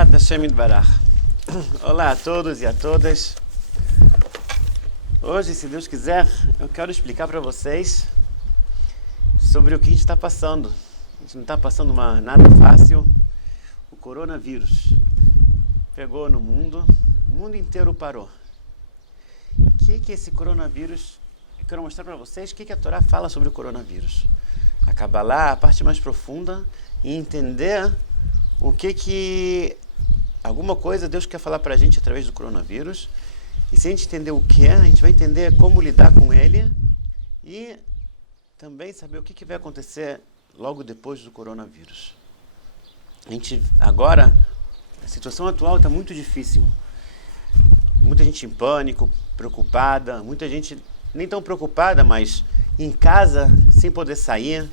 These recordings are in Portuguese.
Be'ezrat Hashem Yitbarach. Olá a todos e a todas. Hoje, se Deus quiser, eu quero explicar para vocês sobre o que a gente está passando. A gente não está passando nada fácil. O coronavírus pegou no mundo, o mundo inteiro parou. O que é esse coronavírus? Eu quero mostrar para vocês o que a Torá fala sobre o coronavírus. A Kabbalah, a parte mais profunda, e entender o que alguma coisa Deus quer falar para a gente através do coronavírus. E se a gente entender o que é, a gente vai entender como lidar com ele e também saber o que vai acontecer logo depois do coronavírus. Agora, a situação atual está muito difícil. Muita gente em pânico, preocupada, muita gente nem tão preocupada, mas em casa, sem poder sair.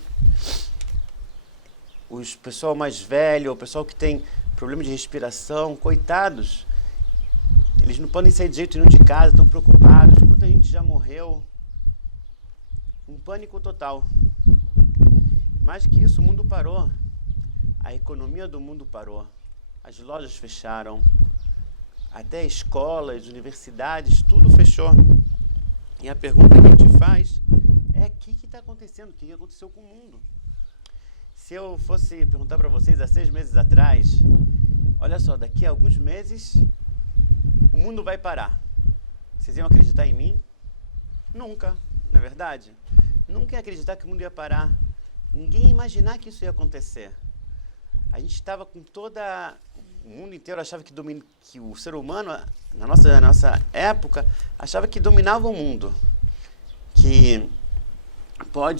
O pessoal mais velho, o pessoal que tem problema de respiração, coitados, eles não podem sair de jeito nenhum de casa, estão preocupados. Quanta gente já morreu? Um pânico total. Mais que isso, o mundo parou. A economia do mundo parou. As lojas fecharam. Até escolas, universidades, tudo fechou. E a pergunta que a gente faz é: o que está acontecendo? O que aconteceu com o mundo? Se eu fosse perguntar para vocês há 6 meses atrás, olha só, daqui a alguns meses o mundo vai parar. Vocês iam acreditar em mim? Nunca, não é verdade? Nunca ia acreditar que o mundo ia parar. Ninguém ia imaginar que isso ia acontecer. A gente estava com o mundo inteiro achava que o ser humano, na nossa época, achava que dominava o mundo. Que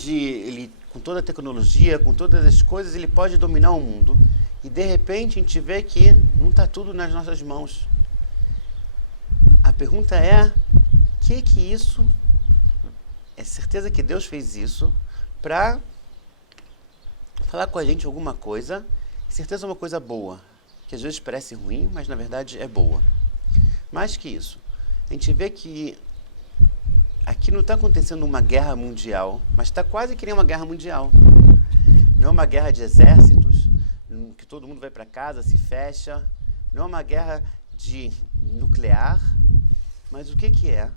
ele, com toda a tecnologia, com todas as coisas, ele pode dominar o mundo. E de repente a gente vê que não está tudo nas nossas mãos. A pergunta é: o que isso? É certeza que Deus fez isso para falar com a gente alguma coisa. Certeza é uma coisa boa, que às vezes parece ruim, mas na verdade é boa. Mais que isso, a gente vê que aqui não está acontecendo uma guerra mundial, mas está quase que nem uma guerra mundial. Não é uma guerra de exércitos, que todo mundo vai para casa, se fecha. Não é uma guerra de nuclear, mas o que é?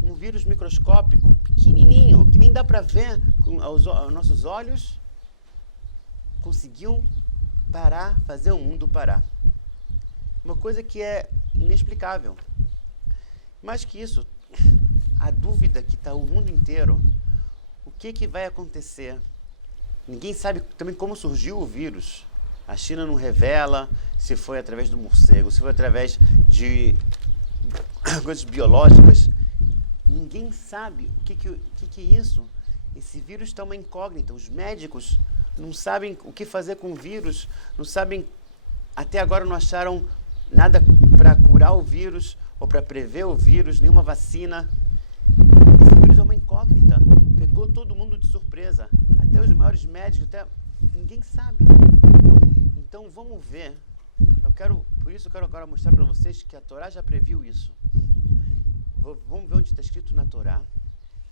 Um vírus microscópico, pequenininho, que nem dá para ver com aos nossos olhos, conseguiu fazer o mundo parar. Uma coisa que é inexplicável. Mais que isso, a dúvida que está o mundo inteiro, o que vai acontecer? Ninguém sabe também como surgiu o vírus. A China não revela se foi através do morcego, se foi através de coisas biológicas. Ninguém sabe o que é isso. Esse vírus está uma incógnita. Os médicos não sabem o que fazer com o vírus, não sabem, até agora não acharam nada para curar o vírus ou para prever o vírus, nenhuma vacina. Esse vírus é uma incógnita, pegou todo mundo de surpresa, até os maiores médicos, ninguém sabe. Então vamos ver, por isso eu quero agora mostrar para vocês que a Torá já previu isso. Vamos ver onde está escrito na Torá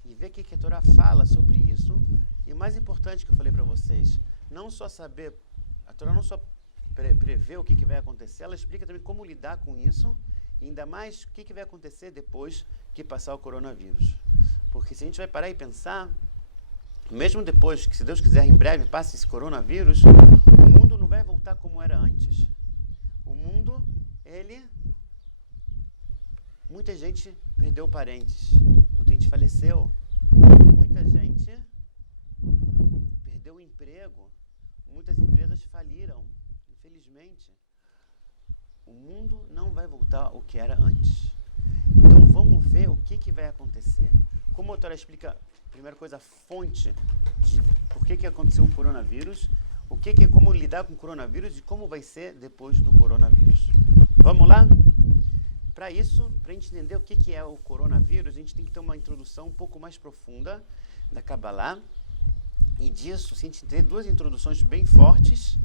e ver o que a Torá fala sobre isso. E o mais importante que eu falei para vocês, não só saber, a Torá não só prevê o que vai acontecer, ela explica também como lidar com isso, e ainda mais o que vai acontecer depois que passar o coronavírus. Porque se a gente vai parar e pensar, mesmo depois que, se Deus quiser, em breve passe esse coronavírus, o mundo não vai voltar como era antes. O mundo, muita gente perdeu parentes, muita gente faleceu, muita gente perdeu o emprego, muitas empresas faliram, infelizmente. O mundo não vai voltar ao que era antes. Então vamos ver o que vai acontecer. Como a Torá explica, primeira coisa, a fonte de por que aconteceu o coronavírus, como lidar com o coronavírus e como vai ser depois do coronavírus. Vamos lá? Para isso, para a gente entender o que é o coronavírus, a gente tem que ter uma introdução um pouco mais profunda da Kabbalah. E disso, se a gente ter 2 introduções bem fortes,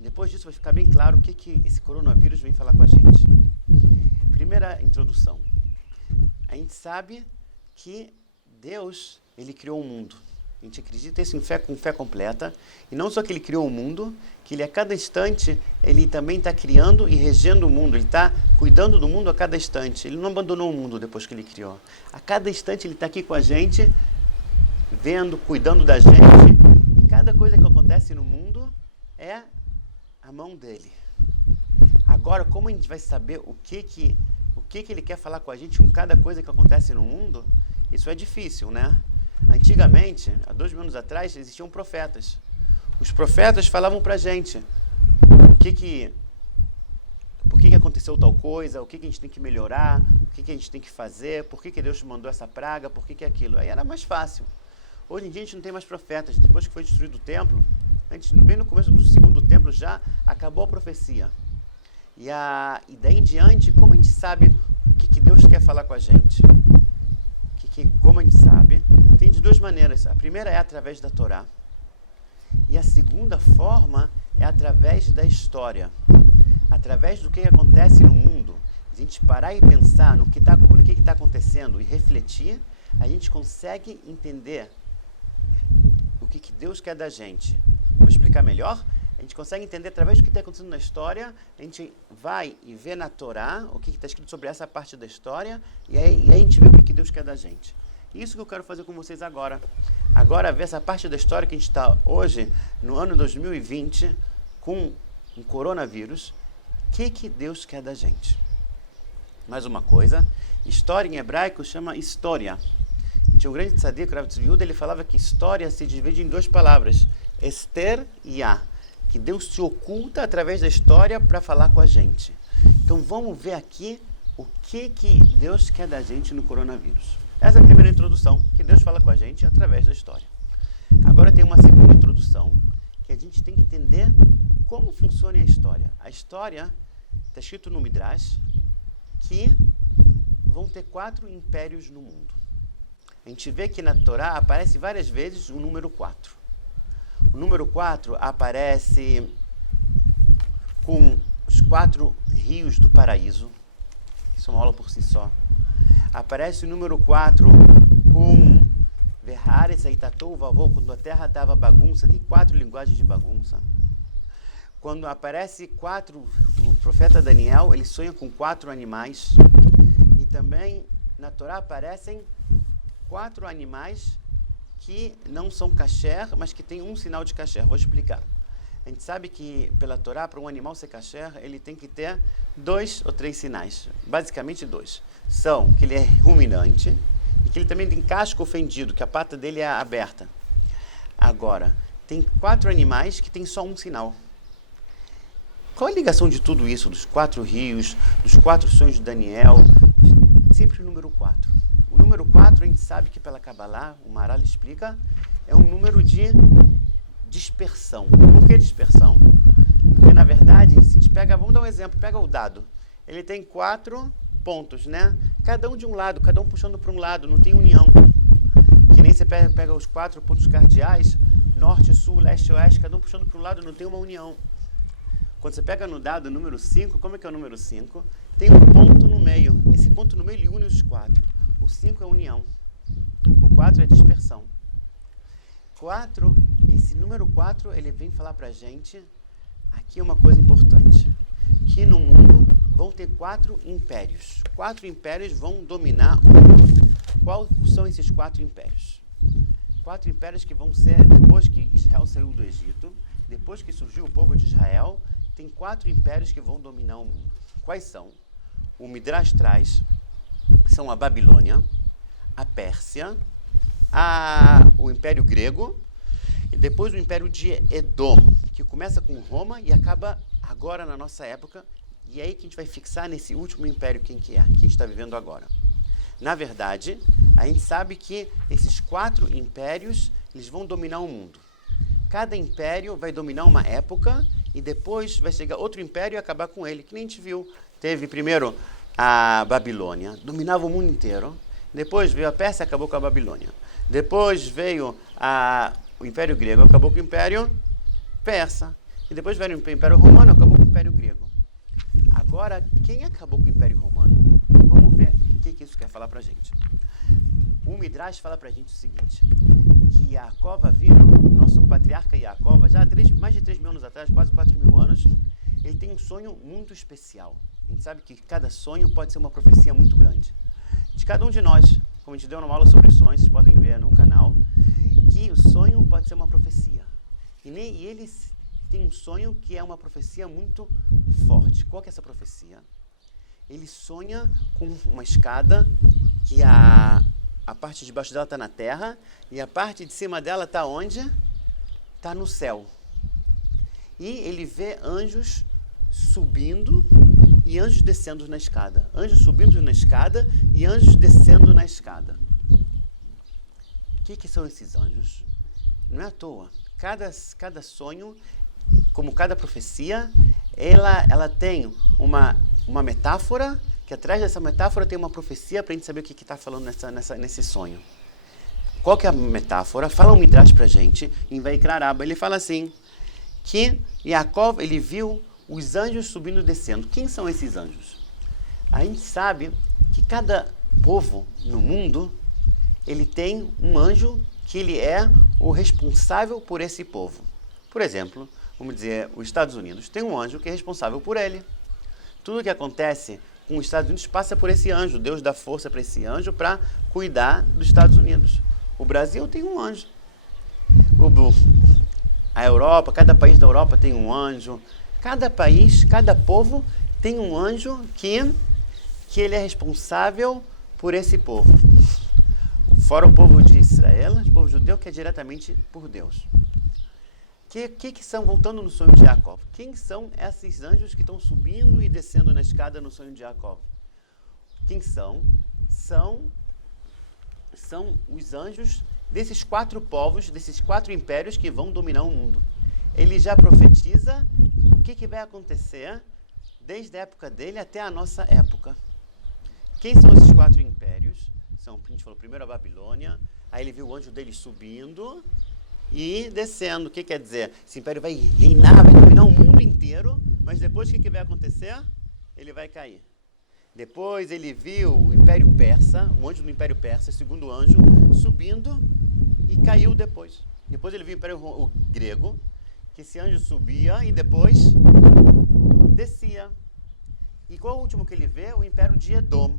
depois disso vai ficar bem claro o que esse coronavírus vem falar com a gente. Primeira introdução. A gente sabe que Deus, ele criou o mundo. A gente acredita isso com fé completa. E não só que ele criou o mundo, que ele a cada instante, ele também está criando e regendo o mundo. Ele está cuidando do mundo a cada instante. Ele não abandonou o mundo depois que ele criou. A cada instante ele está aqui com a gente, vendo, cuidando da gente. E cada coisa que acontece no mundo é a mão dele. Agora, como a gente vai saber o que ele quer falar com a gente com cada coisa que acontece no mundo? Isso é difícil, né? Antigamente, há 2 mil anos atrás, existiam profetas. Os profetas falavam pra gente por que aconteceu tal coisa, o que a gente tem que melhorar, o que a gente tem que fazer, por que Deus mandou essa praga, por que aquilo. Aí era mais fácil. Hoje em dia a gente não tem mais profetas. Depois que foi destruído o templo, bem no começo do 2º templo já acabou a profecia. E daí em diante, como a gente sabe o que Deus quer falar com a gente? Como a gente sabe, tem de 2 maneiras. A primeira é através da Torá. E a segunda forma é através da história. Através do que acontece no mundo. A gente parar e pensar no que está acontecendo e refletir, a gente consegue entender o que Deus quer da gente. Vou explicar melhor? A gente consegue entender através do que está acontecendo na história, a gente vai e vê na Torá o que está escrito sobre essa parte da história, e aí a gente vê o que Deus quer da gente. Isso que eu quero fazer com vocês agora. Agora, ver essa parte da história que a gente está hoje, no ano 2020, com um coronavírus, o que Deus quer da gente. Mais uma coisa, história em hebraico chama história. Tinha um grande tzadik, o Rav Tzvi Yehuda, ele falava que história se divide em 2 palavras, Esther e A. Que Deus se oculta através da história para falar com a gente. Então vamos ver aqui o que Deus quer da gente no coronavírus. Essa é a primeira introdução, que Deus fala com a gente através da história. Agora tem uma segunda introdução, que a gente tem que entender como funciona a história. A história está escrito no Midrash que vão ter 4 impérios no mundo. A gente vê que na Torá aparece várias vezes o número 4. O número 4 aparece com os 4 rios do paraíso. Isso é uma aula por si só. Aparece o número 4 com Verharetz Aitatou Vavô, quando a terra estava bagunça, tem 4 linguagens de bagunça. Quando aparece 4, o profeta Daniel, ele sonha com 4 animais. E também na Torá aparecem 4 animais que não são kasher, mas que tem um sinal de kasher. Vou explicar. A gente sabe que, pela Torá, para um animal ser kasher, ele tem que ter 2 ou 3 sinais. Basicamente 2. São que ele é ruminante e que ele também tem casco fendido, que a pata dele é aberta. Agora, tem 4 animais que tem só um sinal. Qual a ligação de tudo isso? Dos 4 rios, dos 4 sonhos de Daniel? Sempre o número 4. O número 4, a gente sabe que pela Kabbalah, o Maharal explica, é um número de dispersão. Por que dispersão? Porque, na verdade, se a gente pega, vamos dar um exemplo, pega o dado. Ele tem 4 pontos, né? Cada um de um lado, cada um puxando para um lado, não tem união. Que nem você pega os 4 pontos cardeais, norte, sul, leste, oeste, cada um puxando para um lado, não tem uma união. Quando você pega no dado o número 5, como é que é o número 5? Tem um ponto no meio. Esse ponto no meio ele une os 4. O 5 é união. O 4 é dispersão. 4, esse número 4, ele vem falar pra gente, aqui é uma coisa importante, que no mundo vão ter 4 impérios. 4 impérios vão dominar o mundo. Quais são esses 4 impérios? 4 impérios que vão ser, depois que Israel saiu do Egito, depois que surgiu o povo de Israel, tem 4 impérios que vão dominar o mundo. Quais são? O Midrash traz, são a Babilônia, a Pérsia, o Império Grego e depois o Império de Edom, que começa com Roma e acaba agora na nossa época, e é aí que a gente vai fixar nesse último império quem que é, que a gente está vivendo agora. Na verdade, a gente sabe que esses 4 impérios, eles vão dominar o mundo. Cada império vai dominar uma época e depois vai chegar outro império e acabar com ele, que nem a gente viu. Teve primeiro a Babilônia, dominava o mundo inteiro. Depois veio a Pérsia, acabou com a Babilônia. Depois veio o Império Grego, acabou com o Império Persa. E depois veio o Império Romano, acabou com o Império Grego. Agora, quem acabou com o Império Romano? Vamos ver o que isso quer falar pra gente. O Midrash fala pra gente o seguinte, que Yaakov Avinu, nosso patriarca Yaakov, já há mais de 3 mil anos atrás, quase 4 mil anos, ele tem um sonho muito especial. A gente sabe que cada sonho pode ser uma profecia muito grande. De cada um de nós, como a gente deu uma aula sobre sonhos, vocês podem ver no canal, que o sonho pode ser uma profecia. E ele tem um sonho que é uma profecia muito forte. Qual que é essa profecia? Ele sonha com uma escada que a parte de baixo dela está na terra e a parte de cima dela está onde? Está no céu. E ele vê anjos subindo e anjos descendo na escada. Anjos subindo na escada e anjos descendo na escada. O que são esses anjos? Não é à toa. Cada sonho, como cada profecia, ela tem uma metáfora, que atrás dessa metáfora tem uma profecia para a gente saber o que está falando nesse sonho. Qual que é a metáfora? Fala um midrash para a gente, em Vaikra Rabba, ele fala assim, que Yaakov, ele viu os anjos subindo e descendo. Quem são esses anjos? A gente sabe que cada povo no mundo, ele tem um anjo que ele é o responsável por esse povo. Por exemplo, vamos dizer, os Estados Unidos tem um anjo que é responsável por ele. Tudo que acontece com os Estados Unidos passa por esse anjo. Deus dá força para esse anjo para cuidar dos Estados Unidos. O Brasil tem um anjo. A Europa, cada país da Europa tem um anjo. Cada país, cada povo tem um anjo que ele é responsável por esse povo. Fora o povo de Israel, o povo judeu, que é diretamente por Deus. Que são, voltando no sonho de Yaakov, quem são esses anjos que estão subindo e descendo na escada no sonho de Yaakov? Quem são? São os anjos desses 4 povos, desses 4 impérios que vão dominar o mundo. Ele já profetiza o que vai acontecer desde a época dele até a nossa época. Quem são esses 4 impérios? A gente falou primeiro a Babilônia, aí ele viu o anjo dele subindo e descendo. O que quer dizer? Esse império vai reinar, vai dominar o mundo inteiro, mas depois o que vai acontecer? Ele vai cair. Depois ele viu o Império Persa, o anjo do Império Persa, o segundo anjo, subindo e caiu depois. Depois ele viu o Império Grego, que esse anjo subia e depois descia. E qual é o último que ele vê? O Império de Edom.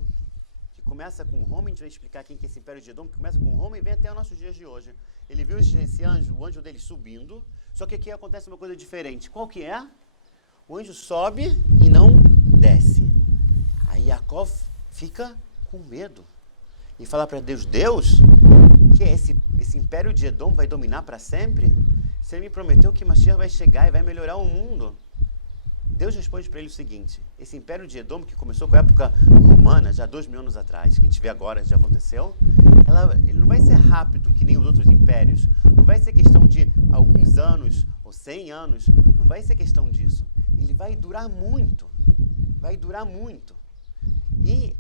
Começa com Roma, a gente vai explicar quem que é esse Império de Edom, que começa com Roma e vem até os nossos dias de hoje. Ele viu esse anjo, o anjo dele subindo, só que aqui acontece uma coisa diferente. Qual que é? O anjo sobe e não desce. Aí Yaakov fica com medo e fala para Deus, que esse Império de Edom vai dominar para sempre? Você me prometeu que Mashiach vai chegar e vai melhorar o mundo. Deus responde para ele o seguinte, esse Império de Edom, que começou com a época romana, já 2 mil anos atrás, que a gente vê agora, já aconteceu, ele não vai ser rápido que nem os outros impérios, não vai ser questão de alguns anos ou 100 anos, não vai ser questão disso. Ele vai durar muito. E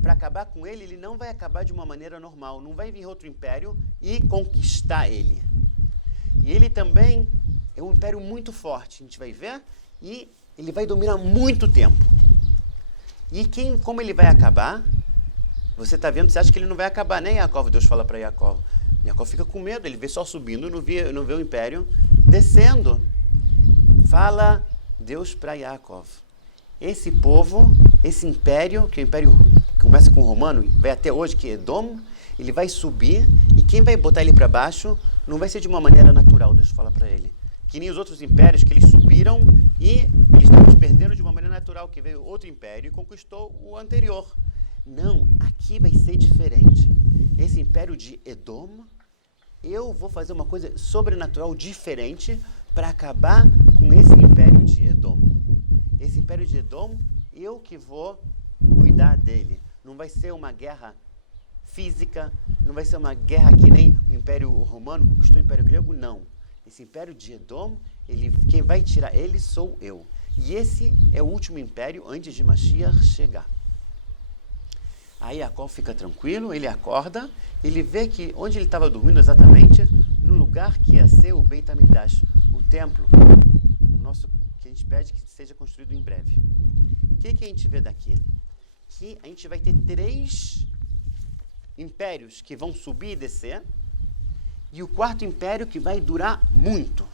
para acabar com ele não vai acabar de uma maneira normal, não vai vir outro império e conquistar ele. E ele também é um império muito forte, a gente vai ver, e ele vai dominar muito tempo. E como ele vai acabar? Você está vendo, você acha que ele não vai acabar, né, Yaakov? Deus fala para Yaakov. Yaakov fica com medo, ele vê só subindo, não vê o império descendo. Fala Deus para Yaakov. Esse povo, esse império, que é o império que começa com o romano, vai até hoje, que é Edom, ele vai subir, e quem vai botar ele para baixo não vai ser de uma maneira natural, Deus fala para ele. Que nem os outros impérios que eles subiram e eles depois perderam de uma maneira natural, que veio outro império e conquistou o anterior. Não, aqui vai ser diferente. Esse império de Edom, eu vou fazer uma coisa sobrenatural diferente para acabar com esse império de Edom. Esse império de Edom, eu que vou cuidar dele. Não vai ser uma guerra física, não vai ser uma guerra que nem o Império Romano conquistou o Império Grego, não. Esse Império de Edom, quem vai tirar ele sou eu. E esse é o último império antes de Mashiach chegar. Aí Yaakov fica tranquilo, ele acorda, ele vê que onde ele estava dormindo exatamente, no lugar que ia ser o Beit HaMikdash, o templo, que a gente pede que seja construído em breve. O que a gente vê daqui? Que a gente vai ter 3 impérios que vão subir e descer, E o quarto império que vai durar muito.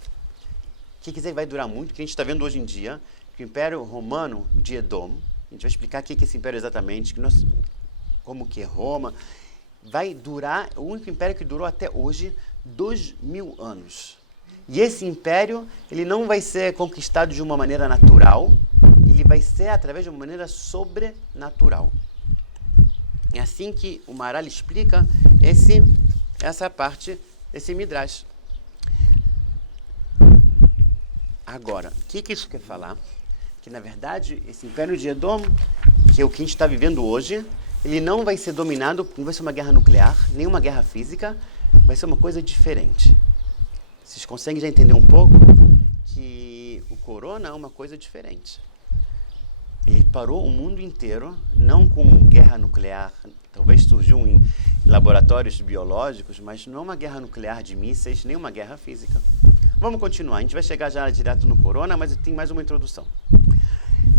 Quem quiser vai durar muito, que a gente está vendo hoje em dia, que o Império Romano, de Edom, a gente vai explicar o que é esse império exatamente, como que é Roma, vai durar, o único império que durou até hoje, 2000 anos. E esse império, ele não vai ser conquistado de uma maneira natural, ele vai ser através de uma maneira sobrenatural. É assim que o Maharal explica essa parte, esse Midrash. Agora, o que isso quer falar? Que, na verdade, esse Império de Edom, que é o que a gente está vivendo hoje, ele não vai ser dominado, não vai ser uma guerra nuclear, nem uma guerra física, vai ser uma coisa diferente. Vocês conseguem já entender um pouco que o corona é uma coisa diferente. Ele parou o mundo inteiro, não com guerra nuclear, talvez surgiu em laboratórios biológicos, mas não uma guerra nuclear de mísseis, nem uma guerra física. Vamos continuar, a gente vai chegar já direto no corona, mas tem mais uma introdução.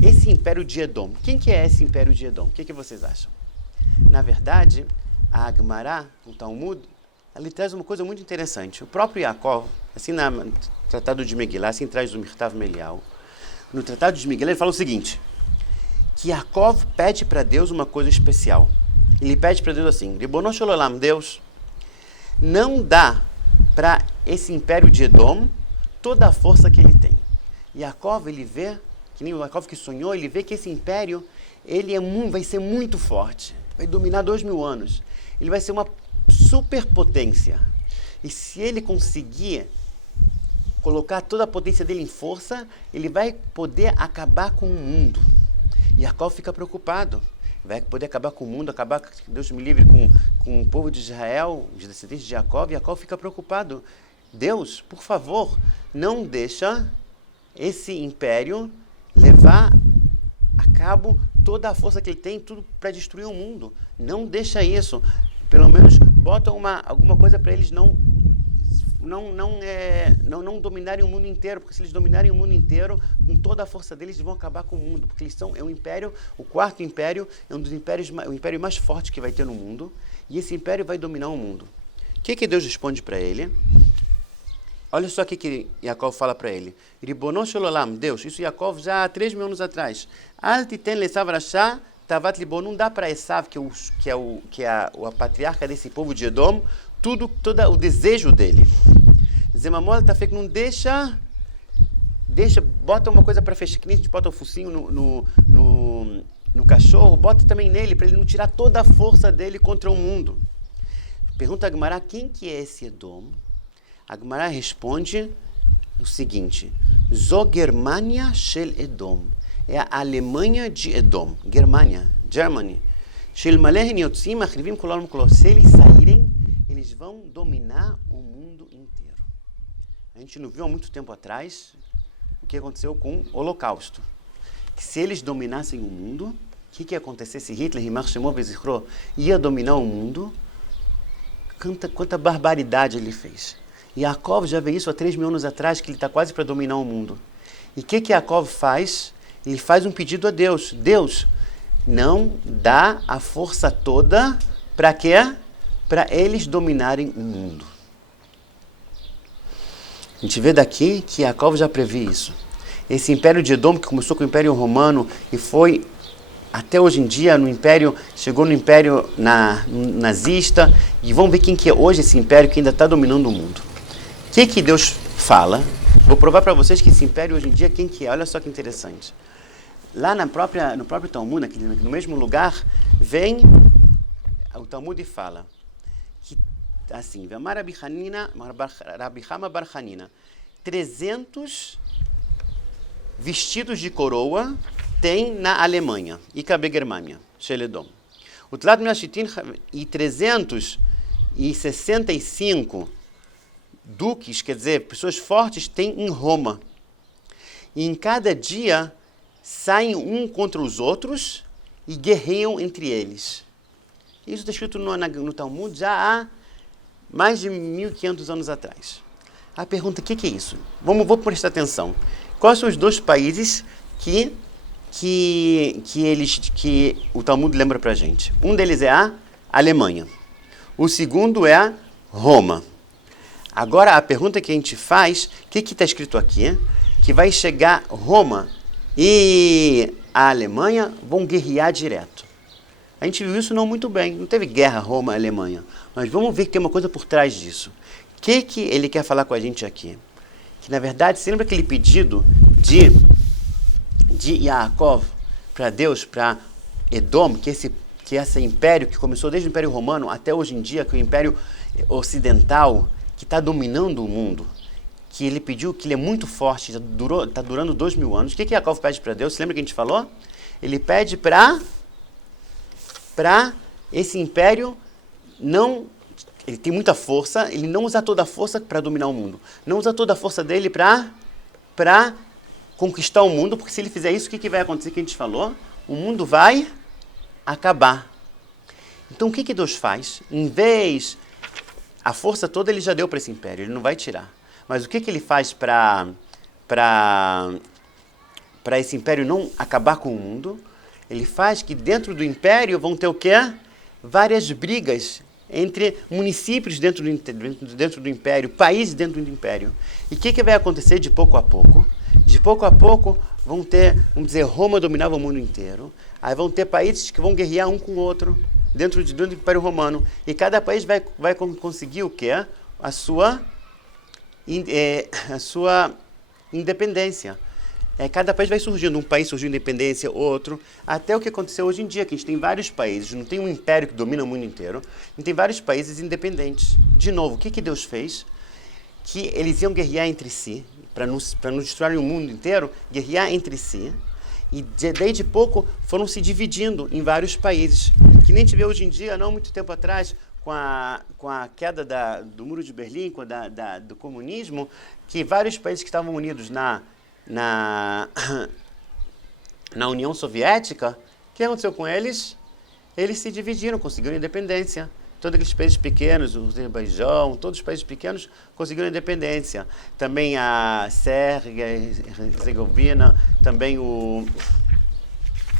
Esse Império de Edom, quem que é esse Império de Edom? O que vocês acham? Na verdade, a Agmará, o Talmud, ele traz uma coisa muito interessante. O próprio Yaakov, assim no Tratado de Megillah, assim traz o Mirtav Melial, no Tratado de Megillah ele fala o seguinte, que Yaakov pede para Deus uma coisa especial. Ele pede para Deus assim, Ribono shel olam, Deus, não dá para esse Império de Edom toda a força que ele tem. Yaakov, ele vê, que nem o Yaakov que sonhou, ele vê que esse império vai ser muito forte, vai dominar 2000 anos. Ele vai ser uma superpotência. E se ele conseguir colocar toda a potência dele em força, ele vai poder acabar com o mundo. E Yaakov fica preocupado. Vai poder acabar com o mundo, acabar, Deus me livre, com o povo de Israel, os descendentes de Yaakov. E Yaakov fica preocupado. Deus, por favor, não deixa esse império levar a cabo toda a força que ele tem, tudo para destruir o mundo. Não deixa isso. Pelo menos bota alguma coisa para eles não dominarem o mundo inteiro, porque se eles dominarem o mundo inteiro, com toda a força deles, eles vão acabar com o mundo, porque é um império, o quarto império, é um dos impérios, o império mais forte que vai ter no mundo, e esse império vai dominar o mundo. O que Deus responde para ele? Olha só o que Yaakov fala para ele. Ribono shel olam, Deus, isso Yaakov já há 3.000 anos atrás. Al titen le'esav rasha tavat libo, não dá para Esav, que é a patriarca desse povo de Edom, todo o desejo dele. Zemamol tá feito, não deixa, bota uma coisa para fechar, que nem a gente bota o focinho no cachorro, bota também nele, para ele não tirar toda a força dele contra o mundo. Pergunta a Agmará, quem que é esse Edom? A Agmará responde o seguinte, Zo Germania shel Edom, é a Alemanha de Edom, Germany. Shel malehen yotzim achrivim kol olam kolo, se eles saírem, eles vão dominar o mundo inteiro. A gente não viu há muito tempo atrás o que aconteceu com o Holocausto. Que se eles dominassem o mundo, o que ia acontecer se Hitler, Rimach Shemov Bezichro, ia dominar o mundo? Quanta barbaridade ele fez. E Yaakov já vê isso há 3.000 anos atrás, que ele está quase para dominar o mundo. E o que Yaakov faz? Ele faz um pedido a Deus. Deus, não dá a força toda para quê? Para eles dominarem o mundo. A gente vê daqui que Yaakov já prevê isso. Esse Império de Edom, que começou com o Império Romano e foi até hoje em dia no Império, chegou no Império nazista, e vamos ver quem que é hoje esse Império que ainda está dominando o mundo. O que Deus fala? Vou provar para vocês que esse Império hoje em dia, quem que é? Olha só que interessante. Lá no próprio Talmud, aqui, no mesmo lugar, vem o Talmud e fala que, assim, Rabi Hama bar Hanina, 300 vestidos de coroa tem na Alemanha, Ikabe Germania, Sheledom. O Tlat Miashitin e 365 duques, quer dizer, pessoas fortes, tem em Roma. E em cada dia saem um contra os outros e guerreiam entre eles. Isso está escrito no Talmud já há mais de 1.500 anos atrás. A pergunta, o que é isso? Vou prestar atenção. Quais são os dois países que o Talmud lembra para a gente? Um deles é a Alemanha. O segundo é a Roma. Agora, a pergunta que a gente faz, o que está escrito aqui? Que vai chegar Roma e a Alemanha vão guerrear direto. A gente viu isso não muito bem. Não teve guerra Roma e Alemanha. Mas vamos ver que tem uma coisa por trás disso. O que ele quer falar com a gente aqui? Que, na verdade, você lembra aquele pedido de Yaakov para Deus, para Edom, que esse império que começou desde o Império Romano até hoje em dia, que é o Império Ocidental, que está dominando o mundo, que ele pediu, que ele é muito forte, está durando 2000 anos. O que Yaakov pede para Deus? Você lembra que a gente falou? Ele pede para esse império não... Ele tem muita força, ele não usa toda a força para dominar o mundo. Não usa toda a força dele para conquistar o mundo, porque se ele fizer isso, o que vai acontecer que a gente falou? O mundo vai acabar. Então o que Deus faz? Em vez... A força toda ele já deu para esse império, ele não vai tirar. Mas o que ele faz para esse império não acabar com o mundo? Ele faz que dentro do império vão ter o quê? Várias brigas entre municípios dentro do império, países dentro do império. E o que vai acontecer de pouco a pouco? De pouco a pouco vão ter, vamos dizer, Roma dominava o mundo inteiro. Aí vão ter países que vão guerrear um com o outro dentro do Império Romano. E cada país vai conseguir o quê? A sua independência. Cada país vai surgindo. Um país surgiu independência, outro. Até o que aconteceu hoje em dia, que a gente tem vários países. Não tem um império que domina o mundo inteiro. Não tem vários países independentes. De novo, o que Deus fez? Que eles iam guerrear entre si, para não destruírem o mundo inteiro, guerrear entre si. E desde pouco foram se dividindo em vários países. Que nem a gente vê hoje em dia, não muito tempo atrás, com a queda do Muro de Berlim, do comunismo, que vários países que estavam unidos na União Soviética, o que aconteceu com eles? Eles se dividiram, conseguiram independência. Todos aqueles países pequenos, o Azerbaijão, todos os países pequenos conseguiram independência. Também a Sérvia, a Herzegovina, também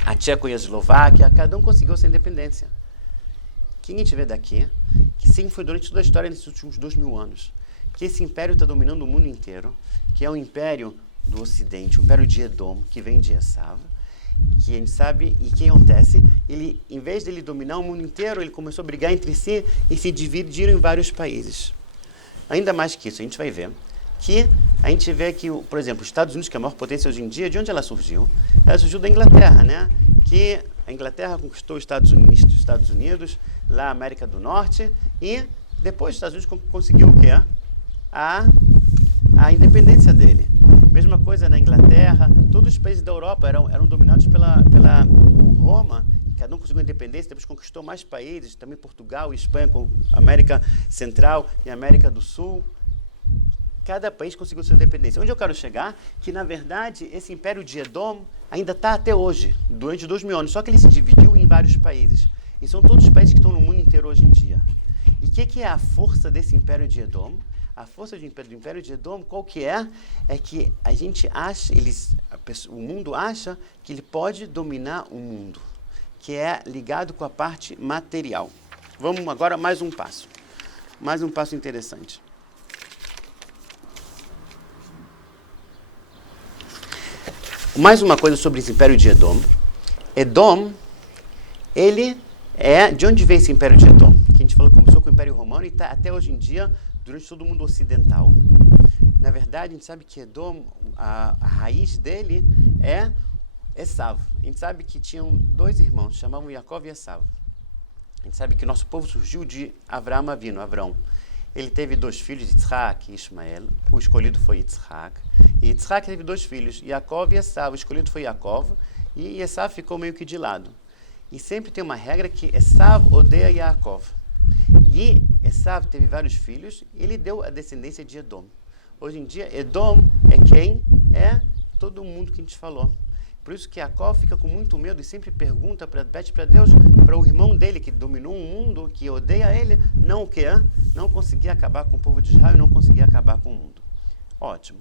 a Tcheco e a Eslováquia, cada um conseguiu essa independência. O que a gente vê daqui? Que sim, foi durante toda a história nesses últimos 2000 anos, que esse império está dominando o mundo inteiro, que é um império do Ocidente, o império de Edom, que vem de Esav, que a gente sabe, e o que acontece? Ele, em vez de ele dominar o mundo inteiro, ele começou a brigar entre si e se dividiram em vários países. Ainda mais que isso, a gente vai ver que a gente vê que, por exemplo, os Estados Unidos, que é a maior potência hoje em dia, de onde ela surgiu? Ela surgiu da Inglaterra, né? Que a Inglaterra conquistou os Estados Unidos, lá a América do Norte, e depois os Estados Unidos conseguiu o quê? A independência dele. Mesma coisa na Inglaterra, todos os países da Europa eram dominados por Roma, cada um conseguiu independência, depois conquistou mais países, também Portugal e Espanha, com América Central e América do Sul. Cada país conseguiu sua independência. Onde eu quero chegar? Que, na verdade, esse Império de Edom ainda está até hoje, durante 2000 anos, só que ele se dividiu em vários países. E são todos os países que estão no mundo inteiro hoje em dia. E o que é a força desse Império de Edom? A força do Império de Edom, qual que é? É que a gente acha, o mundo acha que ele pode dominar o mundo, que é ligado com a parte material. Vamos agora mais um passo interessante. Mais uma coisa sobre esse Império de Edom. Edom, ele é... De onde veio esse Império de Edom? Que a gente falou que começou com o Império Romano e está até hoje em dia durante todo o mundo ocidental. Na verdade, a gente sabe que Edom, a raiz dele é Esav. A gente sabe que tinham dois irmãos, chamavam Yaakov e Esav. A gente sabe que nosso povo surgiu de Avraham Avinu, Avrão. Ele teve 2 filhos, Yitzhak e Ismael. O escolhido foi Yitzhak. E Yitzhak teve 2 filhos, Yaakov e Esav. O escolhido foi Yaakov. E Esav ficou meio que de lado. E sempre tem uma regra que Esav odeia Yaakov. E Esav teve vários filhos e ele deu a descendência de Edom. Hoje em dia, Edom é quem? É todo mundo que a gente falou. Por isso que Yaakov fica com muito medo e sempre pede para Deus, para o irmão dele que dominou o mundo, que odeia ele, não o quê? Não conseguir acabar com o povo de Israel e não conseguir acabar com o mundo. Ótimo.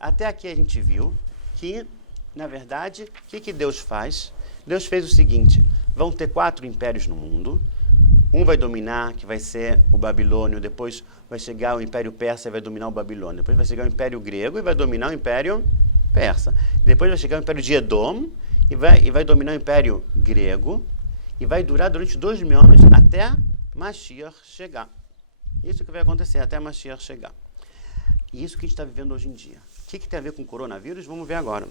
Até aqui a gente viu que, na verdade, o que Deus faz? Deus fez o seguinte, vão ter 4 impérios no mundo. Um vai dominar, que vai ser o Babilônio, depois vai chegar o Império Persa e vai dominar o Babilônio, depois vai chegar o Império Grego e vai dominar o Império Persa, depois vai chegar o Império de Edom e vai dominar o Império Grego e vai durar durante 2000 anos até Mashiach chegar. Isso que vai acontecer até Mashiach chegar. E isso que a gente está vivendo hoje em dia. O que tem a ver com o coronavírus? Vamos ver agora.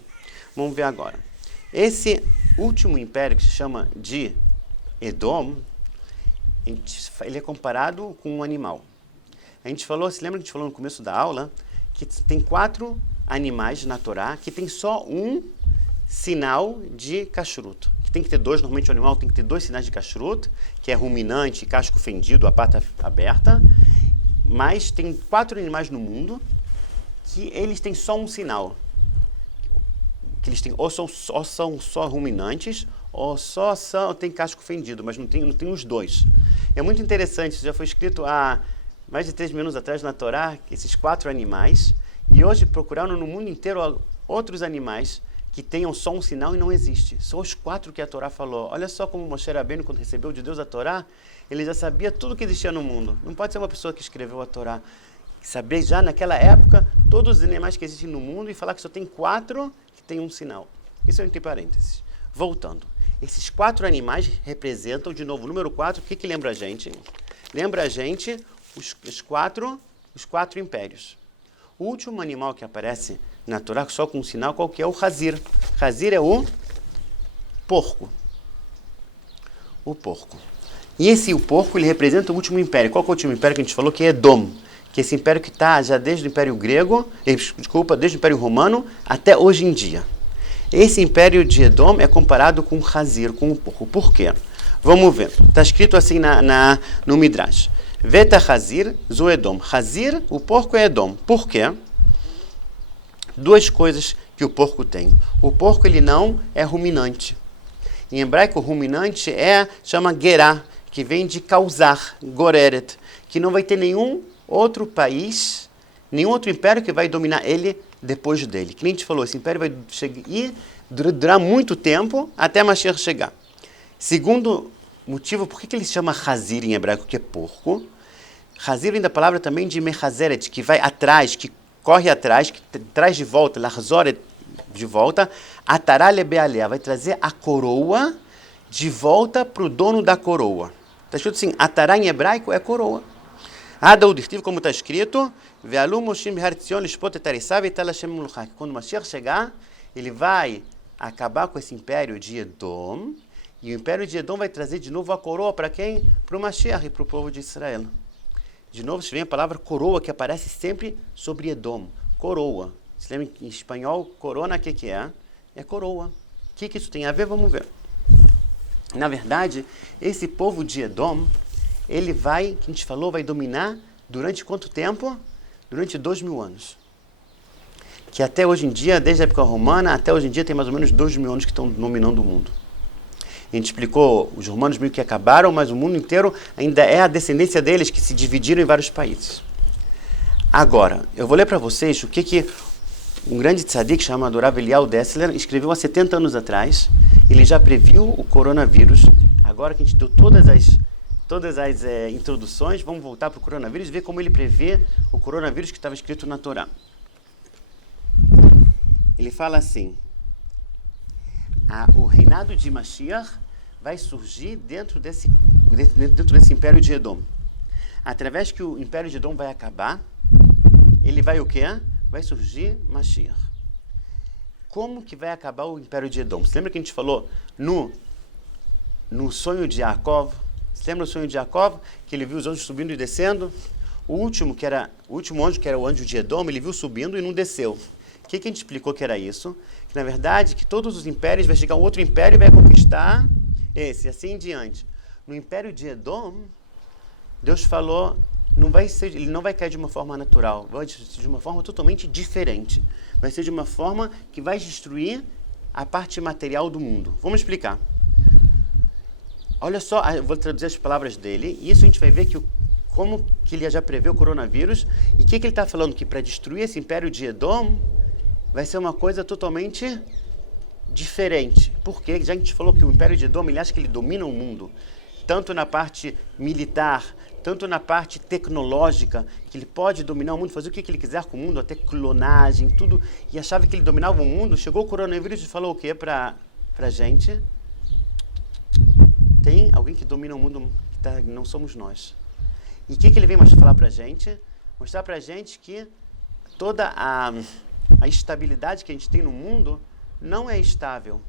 Esse último império que se chama de Edom, ele é comparado com um animal. A gente falou, se lembra que a gente falou no começo da aula, que tem 4 animais na Torá que tem só um sinal de kashrut. Que tem que ter 2, normalmente o animal tem que ter 2 sinais de kashrut, que é ruminante, casco fendido, a pata aberta. Mas tem 4 animais no mundo que eles têm só um sinal. Que eles têm, ou são só ruminantes, ou tem casco fendido, mas não tem os 2. É muito interessante, isso já foi escrito há mais de 3 mil anos atrás na Torá, esses 4 animais, e hoje procuraram no mundo inteiro outros animais que tenham só um sinal e não existe. São os 4 que a Torá falou. Olha só como Moshe Rabbeinu, quando recebeu de Deus a Torá, ele já sabia tudo que existia no mundo. Não pode ser uma pessoa que escreveu a Torá, que sabia já naquela época todos os animais que existem no mundo e falar que só tem 4 que tem um sinal. Isso é entre parênteses. Voltando. Esses 4 animais representam, de novo, o número 4, o que lembra a gente? Lembra a gente os quatro impérios. O último animal que aparece na Torá, só com um sinal, qual que é? O Hazir. Hazir é o porco. O porco. E o porco, ele representa o último império. Qual que é o último império que a gente falou? Que é Edom. Que é esse império que está já desde o Império Grego, desde o Império Romano até hoje em dia. Esse império de Edom é comparado com o Hazir, com o porco. Por quê? Vamos ver. Está escrito assim no Midrash. Veta Hazir, zo Edom. Hazir, o porco é Edom. Por quê? 2 coisas que o porco tem. O porco, ele não é ruminante. Em hebraico, ruminante chama gerá, que vem de causar, goreret, que não vai ter nenhum outro país, nenhum outro império que vai dominar ele depois dele. Que nem a gente falou, esse império vai durar muito tempo até Mashiach chegar. Segundo motivo, por que ele chama Hazir em hebraico, que é porco? Hazir vem da palavra também de mechazeret, que vai atrás, que corre atrás, que traz de volta, lachzoret, de volta, atará lebealea, vai trazer a coroa de volta para o dono da coroa. Está escrito assim, atará em hebraico é coroa. Adaudirtiv, como está escrito, quando o Mashiach chegar, ele vai acabar com esse império de Edom, e o império de Edom vai trazer de novo a coroa para quem? Para o Mashiach e para o povo de Israel. De novo, se vem a palavra coroa, que aparece sempre sobre Edom. Coroa. Você lembra que em espanhol, corona, o que é? É coroa. O que isso tem a ver? Vamos ver. Na verdade, esse povo de Edom, ele vai, que a gente falou, vai dominar durante quanto tempo? Durante 2000 anos. Que até hoje em dia, desde a época romana, até hoje em dia tem mais ou menos 2000 anos que estão dominando o mundo. A gente explicou, os romanos meio que acabaram, mas o mundo inteiro ainda é a descendência deles, que se dividiram em vários países. Agora, eu vou ler para vocês o que um grande tzadik chamado Rav Eliyahu Dessler escreveu há 70 anos atrás. Ele já previu o coronavírus. Agora que a gente deu todas as introduções, vamos voltar para o coronavírus e ver como ele prevê o coronavírus que estava escrito na Torá. Ele fala assim, o reinado de Mashiach vai surgir dentro desse império de Edom. Através que o império de Edom vai acabar, ele vai o quê? Vai surgir Mashiach. Como que vai acabar o império de Edom? Você lembra que a gente falou no sonho de Yaakov? Você lembra o sonho de Yaakov? Que ele viu os anjos subindo e descendo? O último anjo, que era o anjo de Edom, ele viu subindo e não desceu. O que a gente explicou que era isso? Que, na verdade, que todos os impérios, vai chegar um outro império e vai conquistar esse, assim em diante. No império de Edom, Deus falou, ele não vai cair de uma forma natural, vai ser de uma forma totalmente diferente. Vai ser de uma forma que vai destruir a parte material do mundo. Vamos explicar. Olha só, eu vou traduzir as palavras dele, e isso a gente vai ver como que ele já prevê o coronavírus, e o que ele está falando? Que para destruir esse império de Edom, vai ser uma coisa totalmente diferente. Por quê? Já a gente falou que o império de Edom, ele acha que ele domina o mundo. tanto na parte militar, tanto na parte tecnológica, que ele pode dominar o mundo, fazer o que ele quiser com o mundo, até clonagem, tudo, e achava que ele dominava o mundo. Chegou o coronavírus e falou o quê pra gente? Tem alguém que domina o mundo, que não somos nós. E o que ele vem falar pra gente? Mostrar pra gente que toda a estabilidade que a gente tem no mundo não é estável.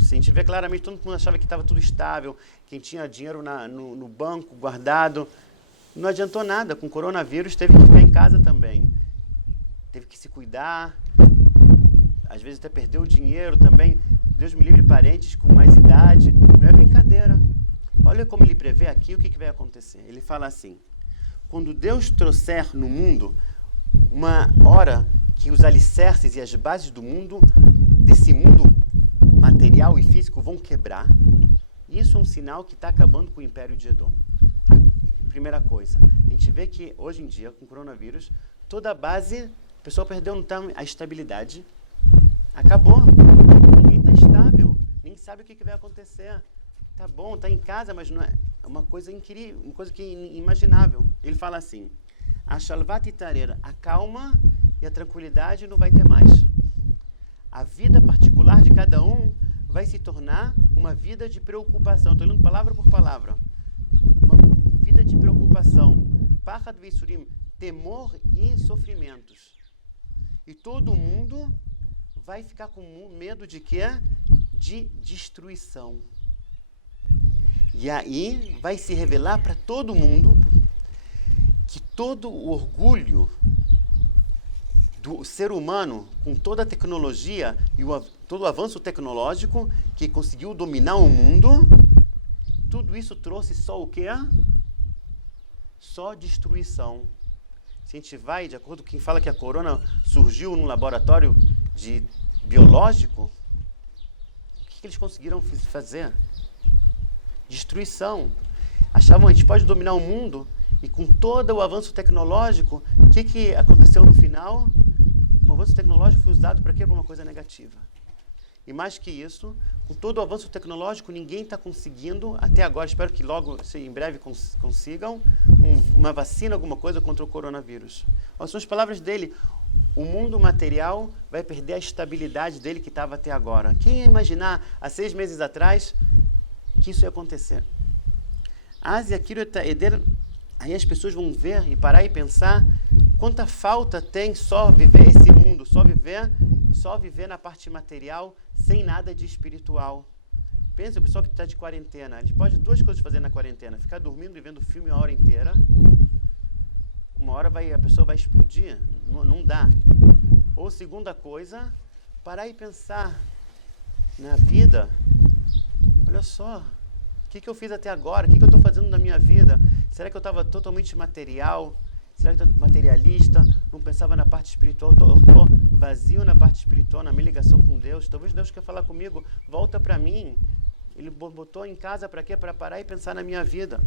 Se a gente vê claramente, todo mundo achava que estava tudo estável, quem tinha dinheiro no banco guardado, não adiantou nada. Com o coronavírus teve que ficar em casa também. Teve que se cuidar, às vezes até perdeu o dinheiro também. Deus me livre, parentes com mais idade. Não é brincadeira. Olha como ele prevê aqui o que vai acontecer. Ele fala assim: quando Deus trouxer no mundo uma hora que os alicerces e as bases do mundo, desse mundo material e físico, vão quebrar, isso é um sinal que está acabando com o Império de Edom. Primeira coisa, a gente vê que hoje em dia, com o coronavírus, toda a base, o pessoal perdeu a estabilidade, acabou, ninguém está estável, ninguém sabe o que vai acontecer. Tá bom, tá em casa, mas não é uma coisa incrível, uma coisa que é inimaginável. Ele fala assim: a shalvat itareira, a calma e a tranquilidade não vai ter mais. A vida particular de cada um vai se tornar uma vida de preocupação. Estou lendo palavra por palavra. Uma vida de preocupação. Pachad veisurim, temor e sofrimentos. E todo mundo vai ficar com medo de quê? De destruição. E aí vai se revelar para todo mundo que todo o orgulho do ser humano, com toda a tecnologia e todo o avanço tecnológico que conseguiu dominar o mundo, tudo isso trouxe só o quê? Só destruição. Se a gente vai, de acordo com quem fala que a corona surgiu num laboratório biológico, o que eles conseguiram fazer? Destruição. Achavam que a gente pode dominar o mundo, e com todo o avanço tecnológico, o que aconteceu no final? O avanço tecnológico foi usado para quê? Para uma coisa negativa. E mais que isso, com todo o avanço tecnológico, ninguém está conseguindo, até agora, espero que logo, em breve, consigam uma vacina, alguma coisa contra o coronavírus. Olha, são as palavras dele. O mundo material vai perder a estabilidade dele que estava até agora. Quem ia imaginar, há 6 meses atrás, que isso ia acontecer? Aí as pessoas vão ver e parar e pensar quanta falta tem só viver esse mundo, só viver na parte material, sem nada de espiritual. Pensa, o pessoal que está de quarentena, a gente pode 2 coisas fazer na quarentena: ficar dormindo e vendo filme a hora inteira. Uma hora a pessoa vai explodir, não dá. Ou segunda coisa, parar e pensar na vida. Olha só, o que eu fiz até agora? O que eu estou fazendo na minha vida? Será que eu estava totalmente material? Será que eu estou materialista? Não pensava na parte espiritual? Eu estou vazio na parte espiritual, na minha ligação com Deus? Talvez Deus quer falar comigo: volta para mim. Ele botou em casa para quê? Para parar e pensar na minha vida.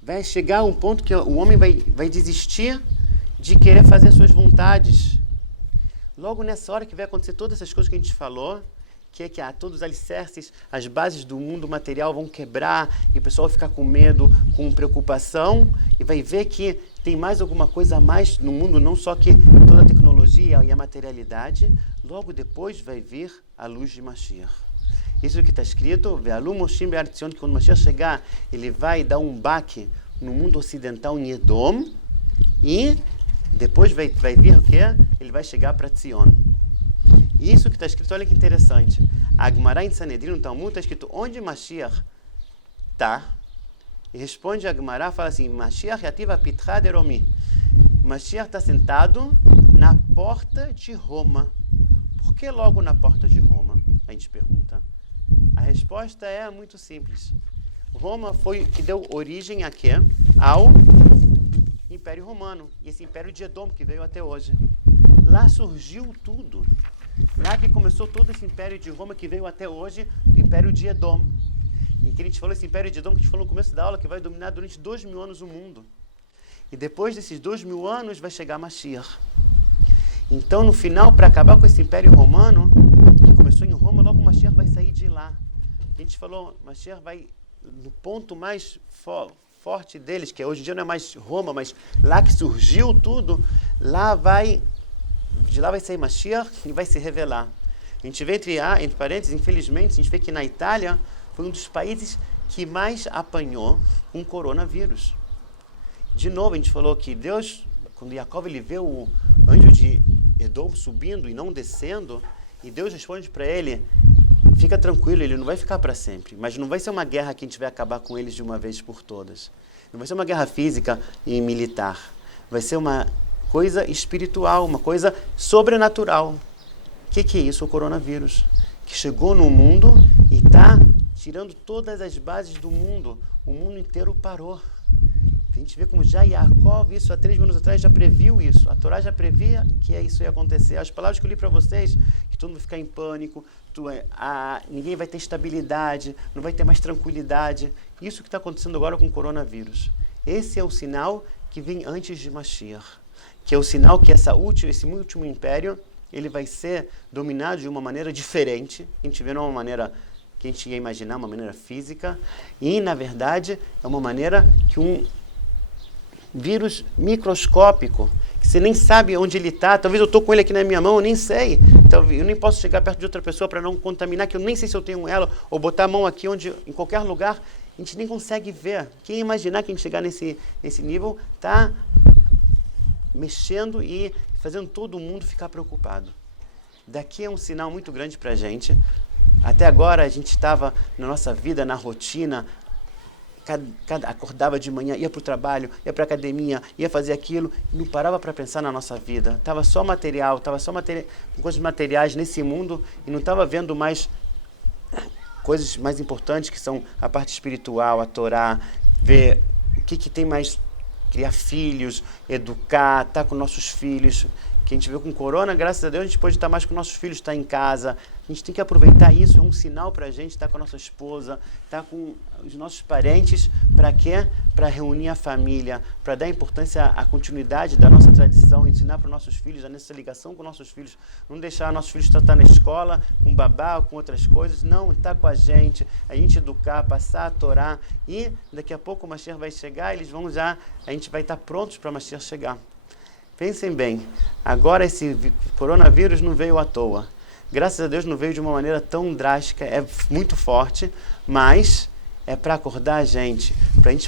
Vai chegar um ponto que o homem vai desistir de querer fazer suas vontades. Logo nessa hora que vai acontecer todas essas coisas que a gente falou, que todos os alicerces, as bases do mundo material vão quebrar, e o pessoal vai ficar com medo, com preocupação, e vai ver que tem mais alguma coisa a mais no mundo, não só que toda a tecnologia e a materialidade. Logo depois vai vir a luz de Mashiach. Isso que está escrito: Ve'alu Moshim be'ar Tzion, que quando Mashiach chegar, ele vai dar um baque no mundo ocidental em Edom, e depois vai vir o quê? Ele vai chegar para Tzion. Isso que está escrito, olha que interessante. A Gemara em Sanedrin, no Talmud, está escrito onde Mashiach está. E responde a Gemara, fala assim: Mashiach yativ apitcha deromi. Mashiach está sentado na porta de Roma. Por que logo na porta de Roma? A gente pergunta. A resposta é muito simples. Roma foi que deu origem a quê? Ao Império Romano. E esse Império de Edom, que veio até hoje. Lá surgiu tudo. Lá que começou todo esse Império de Roma que veio até hoje, o Império de Edom. E que a gente falou, esse Império de Edom, que a gente falou no começo da aula, que vai dominar durante 2000 anos o mundo. E depois desses 2000 anos vai chegar Mashiach. Então, no final, para acabar com esse Império Romano, que começou em Roma, logo o Mashiach vai sair de lá. A gente falou, Mashiach vai no ponto mais forte deles, que hoje em dia não é mais Roma, mas lá que surgiu tudo, de lá vai sair Mashiach e vai se revelar. A gente vê entre parênteses, infelizmente, a gente vê que na Itália foi um dos países que mais apanhou com coronavírus. De novo, a gente falou que Deus, quando Jacob ele vê o anjo de Edom subindo e não descendo, e Deus responde para ele, fica tranquilo, ele não vai ficar para sempre, mas não vai ser uma guerra que a gente vai acabar com eles de uma vez por todas. Não vai ser uma guerra física e militar. Vai ser uma coisa espiritual, uma coisa sobrenatural. O que é isso? O coronavírus, que chegou no mundo e está tirando todas as bases do mundo. O mundo inteiro parou. A gente vê como já Jacob, isso há 3 anos atrás, já previu isso. A Torá já previa que isso ia acontecer. As palavras que eu li para vocês, que todo mundo vai ficar em pânico, ninguém vai ter estabilidade, não vai ter mais tranquilidade. Isso que está acontecendo agora com o coronavírus. Esse é o sinal que vem antes de Mashiach, que é o sinal que esse último império ele vai ser dominado de uma maneira diferente. A gente vê de uma maneira que a gente ia imaginar, uma maneira física, e, na verdade, é uma maneira que um vírus microscópico, que você nem sabe onde ele está. Talvez eu estou com ele aqui na minha mão, eu nem sei. Eu nem posso chegar perto de outra pessoa para não contaminar, que eu nem sei se eu tenho ela, ou botar a mão aqui em qualquer lugar, a gente nem consegue ver. Quem ia imaginar que a gente chegar nesse nível está mexendo e fazendo todo mundo ficar preocupado. Daqui é um sinal muito grande para a gente. Até agora a gente estava na nossa vida, na rotina, acordava de manhã, ia para o trabalho, ia para a academia, ia fazer aquilo, não parava para pensar na nossa vida. Estava só material, com coisas materiais nesse mundo e não estava vendo mais coisas mais importantes, que são a parte espiritual, a Torá, ver o que tem mais, criar filhos, educar, estar com nossos filhos. Que a gente viu com corona, graças a Deus, a gente pode estar mais com nossos filhos, estar em casa. A gente tem que aproveitar isso, é um sinal para a gente estar com a nossa esposa, estar com os nossos parentes. Para quê? Para reunir a família, para dar importância à continuidade da nossa tradição, ensinar para os nossos filhos a nessa ligação com nossos filhos. Não deixar nossos filhos estar na escola, com babá, com outras coisas. Não, estar com a gente educar, passar a Torá. E daqui a pouco o Mashiach vai chegar, a gente vai estar prontos para o Mashiach chegar. Pensem bem, agora esse coronavírus não veio à toa. Graças a Deus não veio de uma maneira tão drástica, é muito forte, mas é para acordar a gente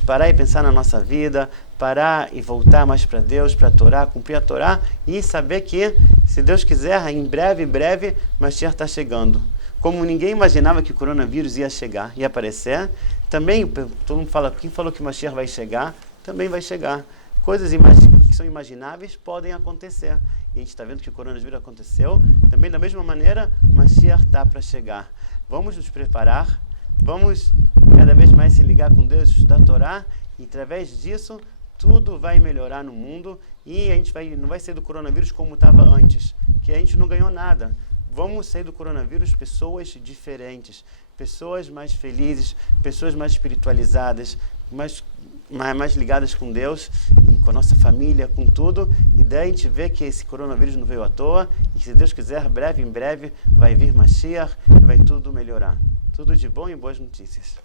parar e pensar na nossa vida, parar e voltar mais para Deus, para a Torá, cumprir a Torá e saber que, se Deus quiser, em breve, Mashiach está chegando. Como ninguém imaginava que o coronavírus ia chegar, ia aparecer, também todo mundo fala, quem falou que Mashiach vai chegar, também vai chegar. Coisas que são imagináveis podem acontecer. E a gente está vendo que o coronavírus aconteceu. Também, da mesma maneira, Mashiach está para chegar. Vamos nos preparar, vamos cada vez mais se ligar com Deus, estudar a Torá, e através disso, tudo vai melhorar no mundo e a gente não vai sair do coronavírus como estava antes, que a gente não ganhou nada. Vamos sair do coronavírus pessoas diferentes, pessoas mais felizes, pessoas mais espiritualizadas, mais ligadas com Deus, com a nossa família, com tudo. E daí a gente vê que esse coronavírus não veio à toa e que, se Deus quiser, em breve vai vir Mashiach e vai tudo melhorar. Tudo de bom e boas notícias.